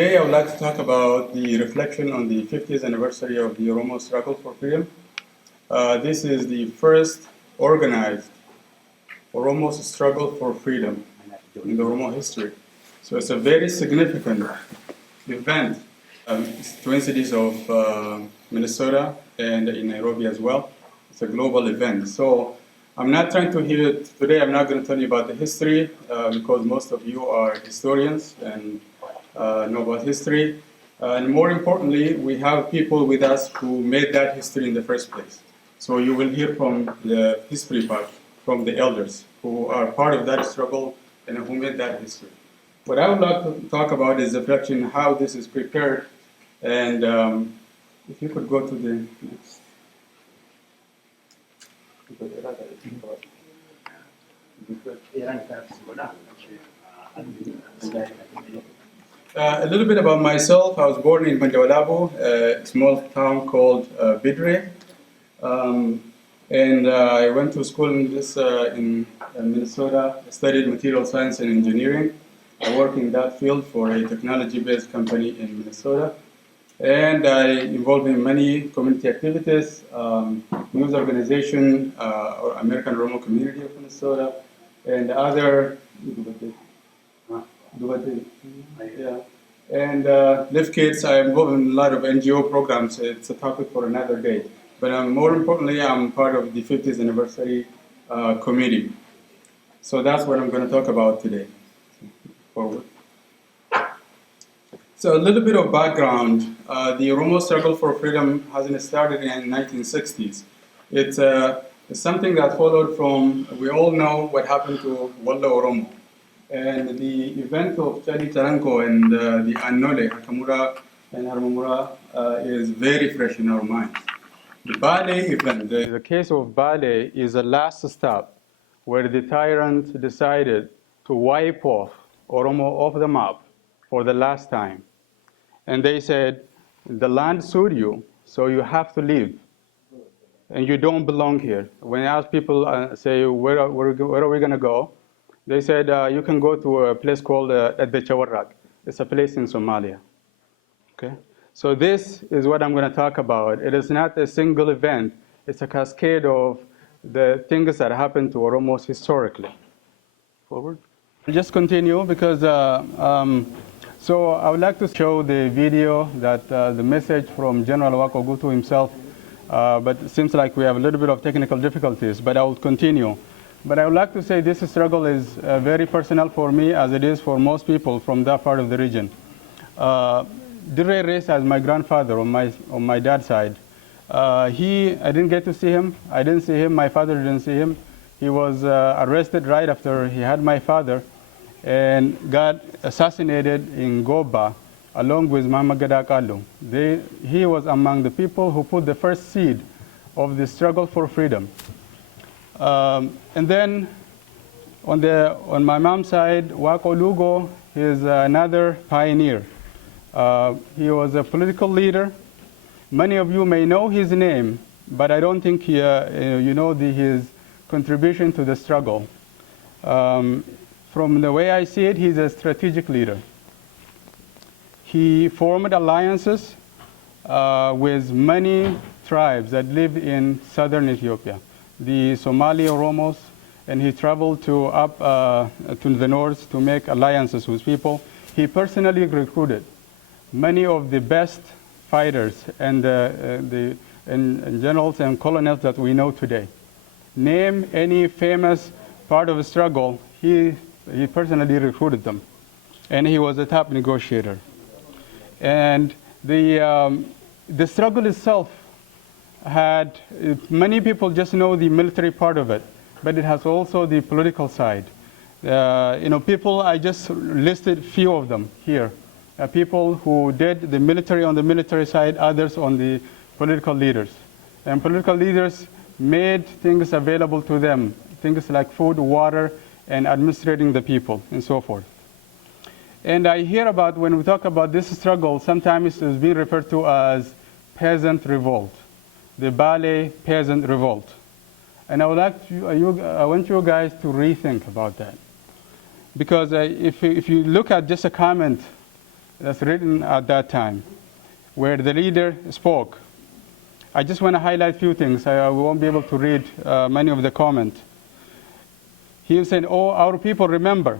Today I would like to talk about the reflection on the 50th anniversary of the Oromo struggle for freedom. This is the first organized Oromo struggle for freedom in the Oromo history. So it's a very significant event. It's twin cities of Minnesota and in Nairobi as well. It's a global event. So I'm not trying to hear today. I'm not going to tell you about the history because most of you are historians and know about history. And more importantly, we have people with us who made that history in the first place. So you will hear from the history part, from the elders who are part of that struggle and who made that history. What I would like to talk about is the reflection how this is prepared. And if you could go to the next. A little bit about myself. I was born in Manjawalabo, a small town called ABDUL DIRE. And I went to school in Minnesota. I studied material science and engineering. I work in that field for a technology-based company in Minnesota. And I involved in many community activities, news organization, or American Oromo Community of Minnesota, and other, and Live Kids. I'm involved in a lot of NGO programs. It's a topic for another day. But more importantly, I'm part of the 50th anniversary committee. So that's what I'm going to talk about today. Forward. So a little bit of background. The Oromo struggle for freedom hasn't started in the 1960s. It's something that followed from, we all know what happened to Walla Oromo. And the event of Chali Taranko and the Annole, Hakamura and Harmamura is very fresh in our minds. The Bale event, the case of Bale is the last stop where the tyrant decided to wipe off Oromo off the map for the last time. And they said, the land sued you, so you have to leave. And you don't belong here. When I ask people, say, where are we going to go? They said, you can go to a place called Edbechawarrak. It's a place in Somalia. Okay? So this is what I'm going to talk about. It is not a single event. It's a cascade of the things that happened to Oromos historically. Forward. I'll just continue because so I would like to show the video that the message from General Wako Gutu himself, but it seems like we have a little bit of technical difficulties, but I will continue. But I would like to say this struggle is very personal for me as it is for most people from that part of the region. Dire Reis as my grandfather on my dad's side. I didn't get to see him. I didn't see him. My father didn't see him. He was arrested right after he had my father and got assassinated in Goba along with Mama Gada Kalu. He was among the people who put the first seed of the struggle for freedom. And then on my mom's side, Wako Lugo is another pioneer. He was a political leader. Many of you may know his name, but I don't think you know his contribution to the struggle. From the way I see it, he's a strategic leader. He formed alliances with many tribes that live in southern Ethiopia, the Somali Oromos, and he traveled up to the north to make alliances with people. He personally recruited many of the best fighters and generals and colonels that we know today. Name any famous part of the struggle, he personally recruited them. And he was a top negotiator. And the struggle itself had, many people just know the military part of it, but it has also the political side. People, I just listed few of them here. People who did the military on the military side, others on the political leaders. And political leaders made things available to them, things like food, water, and administrating the people, and so forth. And I hear about, when we talk about this struggle, sometimes it's being referred to as peasant revolt, the Bale peasant revolt. And I would like I want you guys to rethink about that. Because if you look at just a comment that's written at that time, where the leader spoke. I just want to highlight a few things. I won't be able to read many of the comments. He was saying, "Oh, our people, remember.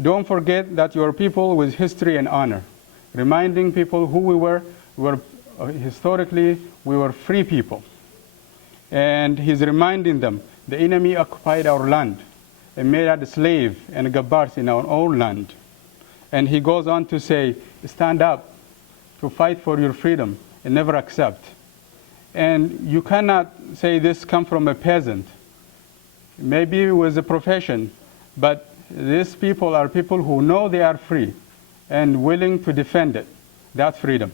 Don't forget that you are people with history and honor." Reminding people who we were. Historically, we were free people. And he's reminding them, the enemy occupied our land and made us slaves and gabbars in our own land. And he goes on to say, stand up to fight for your freedom and never accept. And you cannot say this comes from a peasant. Maybe it was a profession, but these people are people who know they are free and willing to defend it, that freedom,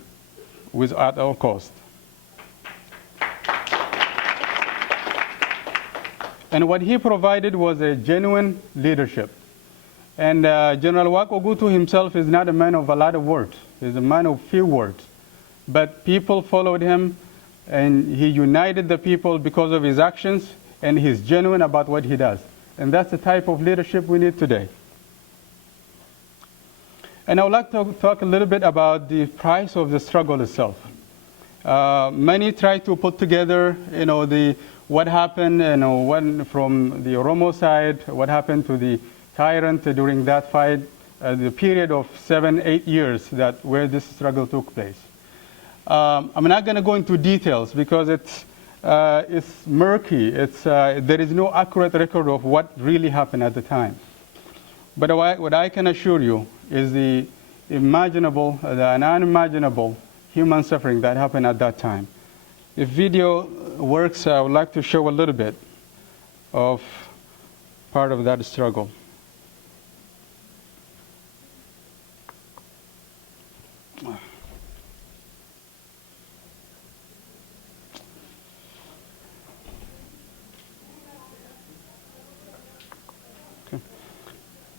at all cost. And what he provided was a genuine leadership. And General Wak Ogutu himself is not a man of a lot of words. He's a man of few words. But people followed him, and he united the people because of his actions, and he's genuine about what he does. And that's the type of leadership we need today. And I would like to talk a little bit about the price of the struggle itself. Many try to put together, what happened, from the Oromo side, what happened to the tyrant during that fight, the period of 7-8 years where this struggle took place. I'm not going to go into details because it's murky. There is no accurate record of what really happened at the time. But what I can assure you is the unimaginable human suffering that happened at that time. If video works, I would like to show a little bit of part of that struggle.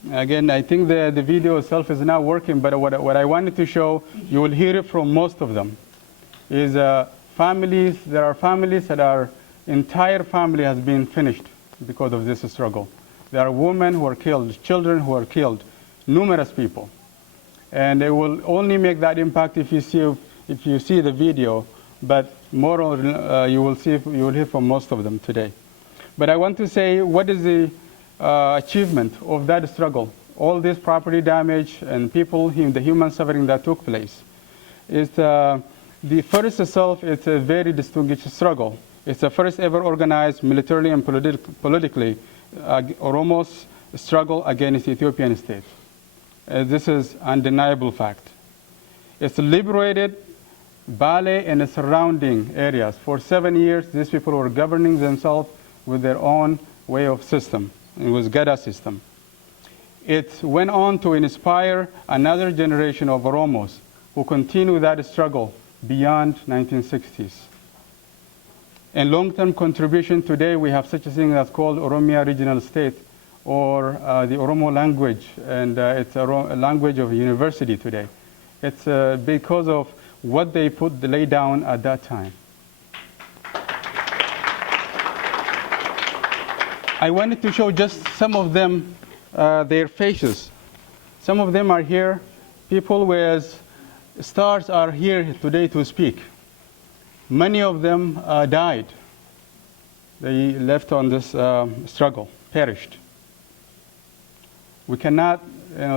Again, I think the video itself is not working, but what I wanted to show, you will hear it from most of them, is families. There are families that our entire family has been finished because of this struggle. There are women who are killed, children who are killed, numerous people. And it will only make that impact if you see the video, but more you will hear from most of them today. But I want to say, what is the achievement of that struggle? All this property damage and the human suffering that took place. The first itself, it's a very distinguished struggle. It's the first ever organized militarily and politically Oromo's struggle against the Ethiopian state. This is undeniable fact. It's liberated Bale and the surrounding areas. For 7 years, these people were governing themselves with their own way of system. It was Gada system. It went on to inspire another generation of Oromos who continue that struggle beyond 1960s. And long-term contribution today, we have such a thing that's called Oromia Regional State, or the Oromo language, and it's a language of university today. It's because of what they lay down at that time. I wanted to show just some of them, their faces. Some of them are here. People with stars are here today to speak. Many of them died. They left on this struggle, perished. We cannot,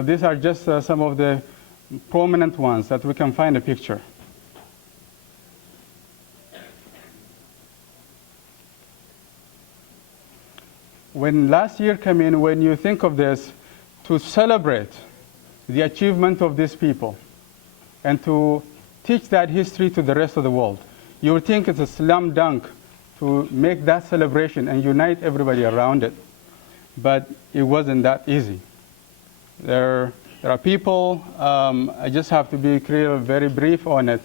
these are just some of the prominent ones that we can find a picture. When last year came in, when you think of this, to celebrate the achievement of these people and to teach that history to the rest of the world, you would think it's a slam dunk to make that celebration and unite everybody around it. But it wasn't that easy. There are people, I just have to be clear, very brief on it.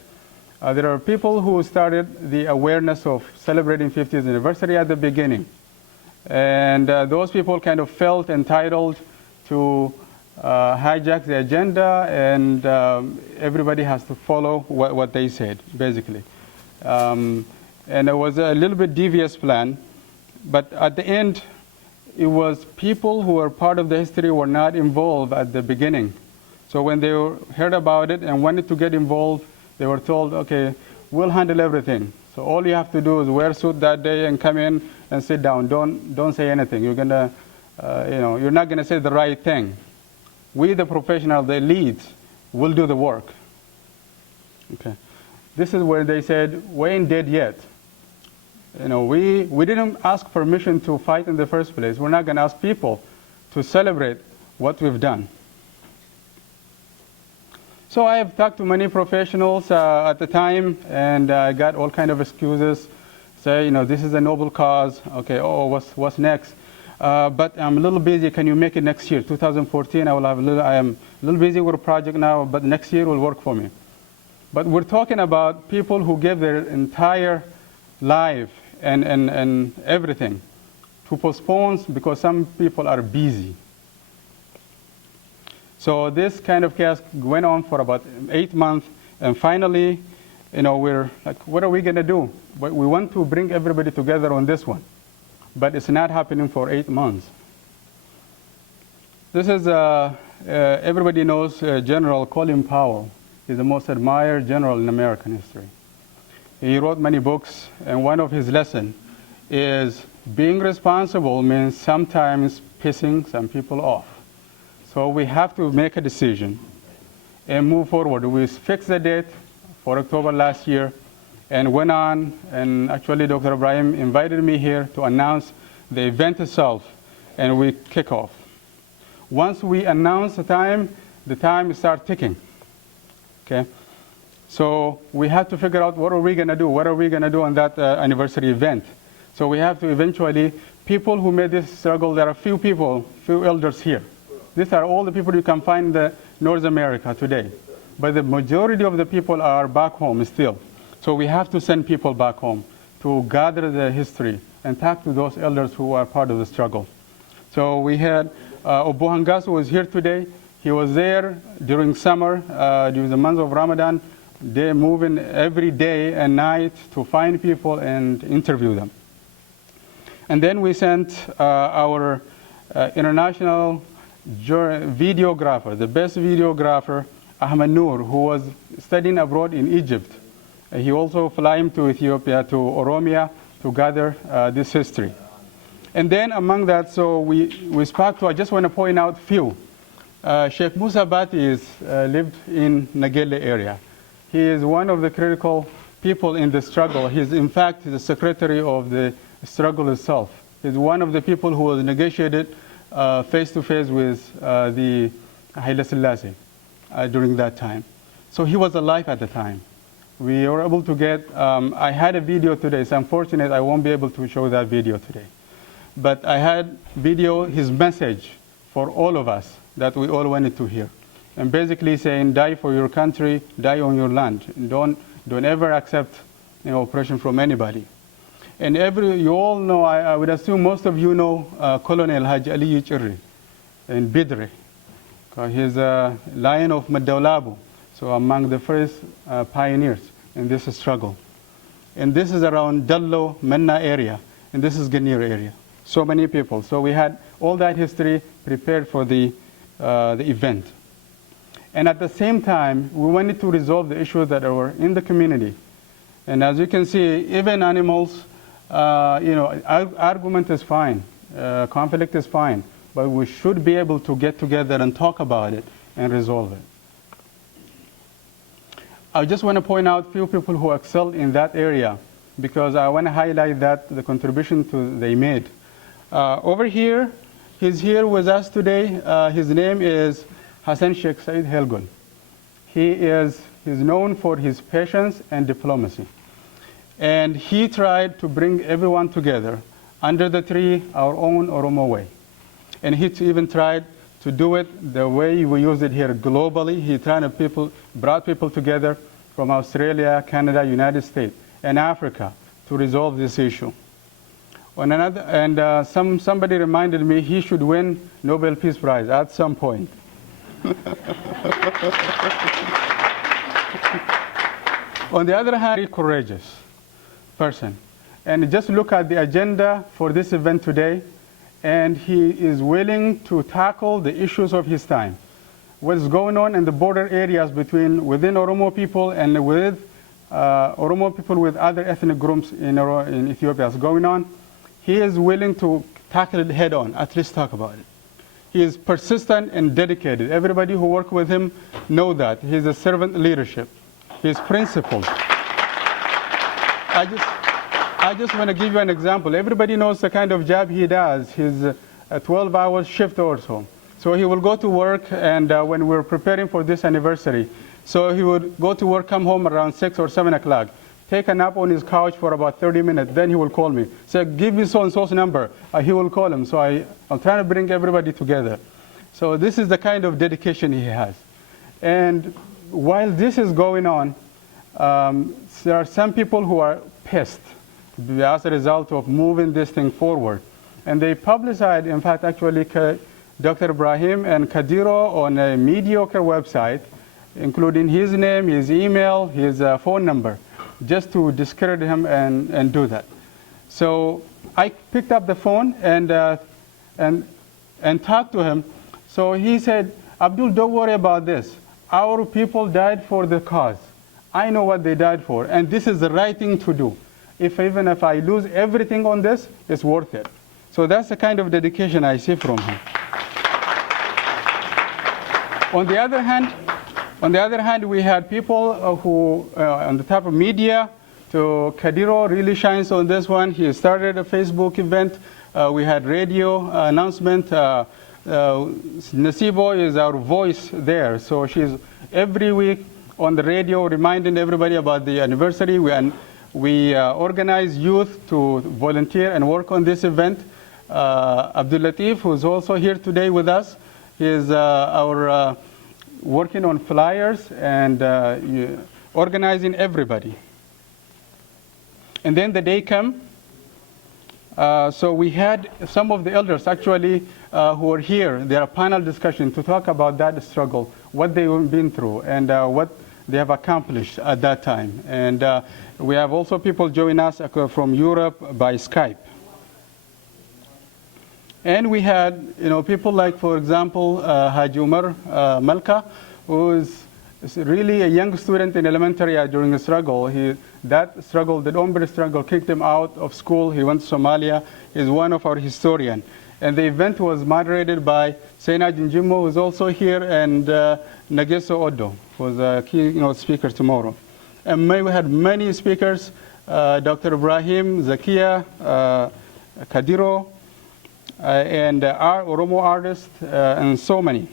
There are people who started the awareness of celebrating 50th anniversary at the beginning. And those people kind of felt entitled to hijack the agenda, and everybody has to follow what they said, basically. And it was a little bit devious plan, but at the end, it was people who were part of the history were not involved at the beginning. So when they heard about it and wanted to get involved, they were told, okay, we'll handle everything. So all you have to do is wear a suit that day and come in and sit down. Don't say anything. You're gonna, you're not gonna say the right thing. We, the professionals, the elites, will do the work. Okay. This is where they said, we ain't dead yet. We didn't ask permission to fight in the first place. We're not gonna ask people to celebrate what we've done. So I have talked to many professionals at the time, and I got all kind of excuses. Say, this is a noble cause. Okay, what's next? But I'm a little busy. Can you make it next year, 2014? I am a little busy with a project now, but next year will work for me. But we're talking about people who give their entire life and everything to postpone because some people are busy. So this kind of chaos went on for about 8 months, and finally, we're like, what are we going to do? We want to bring everybody together on this one, but it's not happening for 8 months. This is, everybody knows General Colin Powell. He's the most admired general in American history. He wrote many books, and one of his lessons is being responsible means sometimes pissing some people off. So we have to make a decision and move forward. We fixed the date for October last year and went on, and actually Dr. Ibrahim invited me here to announce the event itself, and we kick off. Once we announce the time starts ticking. Okay? So we have to figure out what are we going to do? What are we going to do on that anniversary event? So we have to eventually, people who made this struggle, there are few people, few elders here. These are all the people you can find in North America today. But the majority of the people are back home still. So we have to send people back home to gather the history and talk to those elders who are part of the struggle. So we had Obu Hangasu was here today. He was there during summer, during the month of Ramadan. They're moving every day and night to find people and interview them. And then we sent our international videographer, the best videographer, Ahmed Noor, who was studying abroad in Egypt. He also flew to Ethiopia, to Oromia, to gather this history. And then among that, so we spoke to, I just want to point out few. Sheikh Musa Bati lived in Nagelle area. He is one of the critical people in the struggle. He's, in fact, the secretary of the struggle itself. He's one of the people who was negotiated face-to-face with the Haile Selassie during that time. So he was alive at the time. We were able to get, I had a video today. It's unfortunate I won't be able to show that video today. But I had video, his message for all of us that we all wanted to hear. And basically saying, die for your country, die on your land. Don't ever accept oppression from anybody. And you all know, I would assume most of you know Colonel Haji Ali Chirri in Bidre. He's a lion of Madawlabu, so among the first pioneers in this struggle. And this is around Dallo, Menna area, and this is Ganir area. So many people. So we had all that history prepared for the event. And at the same time, we wanted to resolve the issues that were in the community. And as you can see, even animals, argument is fine, conflict is fine, but we should be able to get together and talk about it and resolve it. I just want to point out a few people who excelled in that area, because I want to highlight that the contribution they made. Over here, he's here with us today. His name is Hassan Sheikh Said Helgul. He's known for his patience and diplomacy. And he tried to bring everyone together under the tree, our own Oromo way. And he even tried to do it the way we use it here globally. He brought people together from Australia, Canada, United States, and Africa to resolve this issue. Somebody reminded me he should win Nobel Peace Prize at some point. On the other hand, very courageous person. And just look at the agenda for this event today, and he is willing to tackle the issues of his time. what's going on in the border areas within Oromo people and with Oromo people with other ethnic groups in Ethiopia is going on. He is willing to tackle it head on, at least talk about it. He is persistent and dedicated. Everybody who work with him know that. He's a servant leadership. He's principled. I just want to give you an example. Everybody knows the kind of job he does. He's a 12-hour shift or so. So he will go to work, and when we're preparing for this anniversary, so he would go to work, come home around 6 or 7 o'clock, take a nap on his couch for about 30 minutes, then he will call me. Say, give me so-and-so's number. He will call him. So I'm trying to bring everybody together. So this is the kind of dedication he has. And while this is going on, there are some people who are pissed as a result of moving this thing forward. And they publicized, in fact, actually, Dr. Ibrahim and Kadiro on a mediocre website, including his name, his email, his phone number, just to discredit him and do that. So I picked up the phone and talked to him. So he said, Abdul, don't worry about this. Our people died for the cause. I know what they died for, and this is the right thing to do. Even if I lose everything on this, it's worth it. So that's the kind of dedication I see from him. On the other hand, we had people who, on the type of media, so Kadiro really shines on this one. He started a Facebook event. We had radio announcement. Nasibo is our voice there. So she's every week on the radio reminding everybody about the anniversary. We organize youth to volunteer and work on this event. Abdul Latif, who's also here today with us, is our working on flyers and organizing everybody. And then the day came. So we had some of the elders actually who were here. There are panel discussion to talk about that struggle, what they've been through, and what they have accomplished at that time. And we have also people join us from Europe by Skype. And we had, people like, for example, Haji Umar Malka, who is really a young student in elementary during the struggle. That struggle, the Ombre struggle, kicked him out of school. He went to Somalia. He's one of our historians. And the event was moderated by Sena Jinjimo, who's also here, and Nageso Odo, who's a key speaker tomorrow. And we had many speakers, Dr. Ibrahim, Zakia, Kadiro, and our Oromo artists, and so many.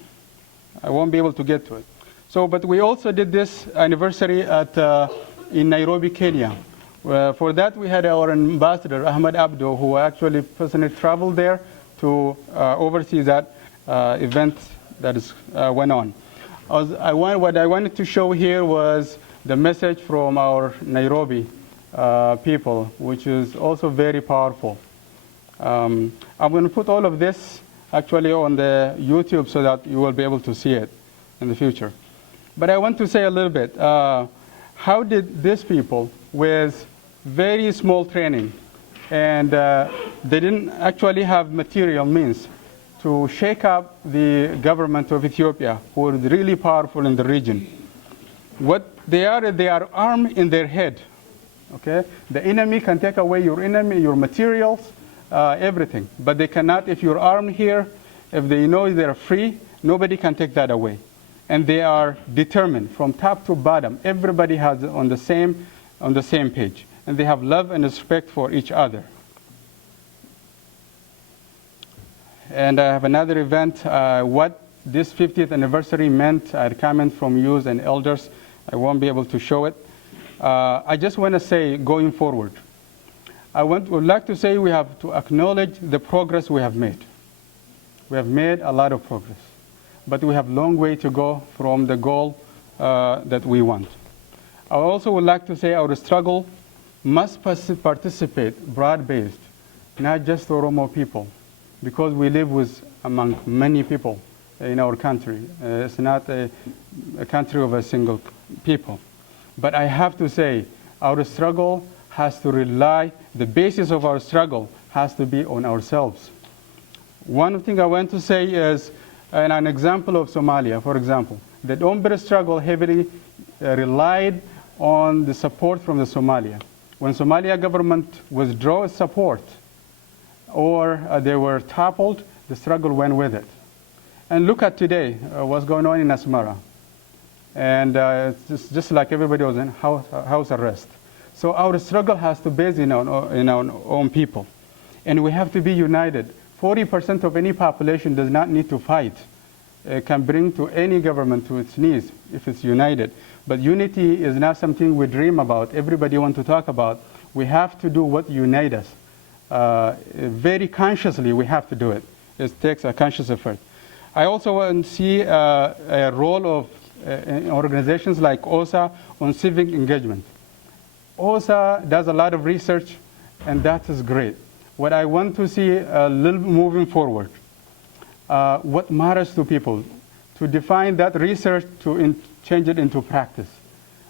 I won't be able to get to it. So, but we also did this anniversary in Nairobi, Kenya. For that, we had our ambassador, Ahmed Abdo, who actually personally traveled there to oversee that event that went on. What I wanted to show here was the message from our Nairobi people, which is also very powerful. I'm going to put all of this actually on the YouTube so that you will be able to see it in the future. But I want to say a little bit, how did these people with very small training, and they didn't actually have material means to shake up the government of Ethiopia, who is really powerful in the region. What they are armed in their head. Okay? The enemy can take away your materials, everything. But they cannot, if you're armed here, if they know they're free, nobody can take that away. And they are determined from top to bottom. Everybody has on the same page. And they have love and respect for each other. And I have another event, what this 50th anniversary meant. I had comment from youth and elders. I won't be able to show it. I just want to say, going forward, would like to say we have to acknowledge the progress we have made. We have made a lot of progress, but we have a long way to go from the goal that we want. I also would like to say our struggle must participate broad-based, not just Oromo people, because we live among many people in our country. It's not a country of a single people. But I have to say, our struggle has to rely, the basis of our struggle has to be on ourselves. One thing I want to say is, And an example of Somalia, for example, the Ombre struggle heavily relied on the support from the Somalia. When Somalia government withdrew its support or they were toppled, the struggle went with it. And look at today, what's going on in Asmara. And it's just like everybody was in house arrest. So our struggle has to be based in our own people. And we have to be united. 40% of any population does not need to fight. It can bring to any government to its knees if it's united. But unity is not something we dream about, everybody wants to talk about. We have to do what unites us. Very consciously, we have to do it. It takes a conscious effort. I also want to see a role of organizations like OSA on civic engagement. OSA does a lot of research, and that is great. What I want to see a little moving forward, what matters to people, to define that research, to change it into practice.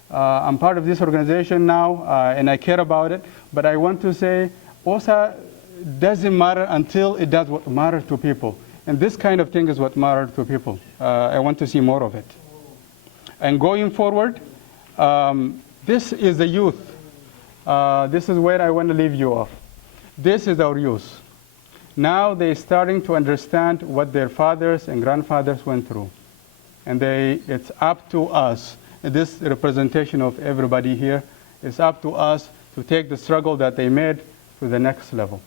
I'm part of this organization now, and I care about it, but I want to say OSA doesn't matter until it does what matters to people. And this kind of thing is what matters to people. I want to see more of it. And going forward, this is the youth. This is where I want to leave you off. This is our youth. Now they're starting to understand what their fathers and grandfathers went through. And it's up to us, this representation of everybody here, it's up to us to take the struggle that they made to the next level.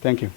Thank you.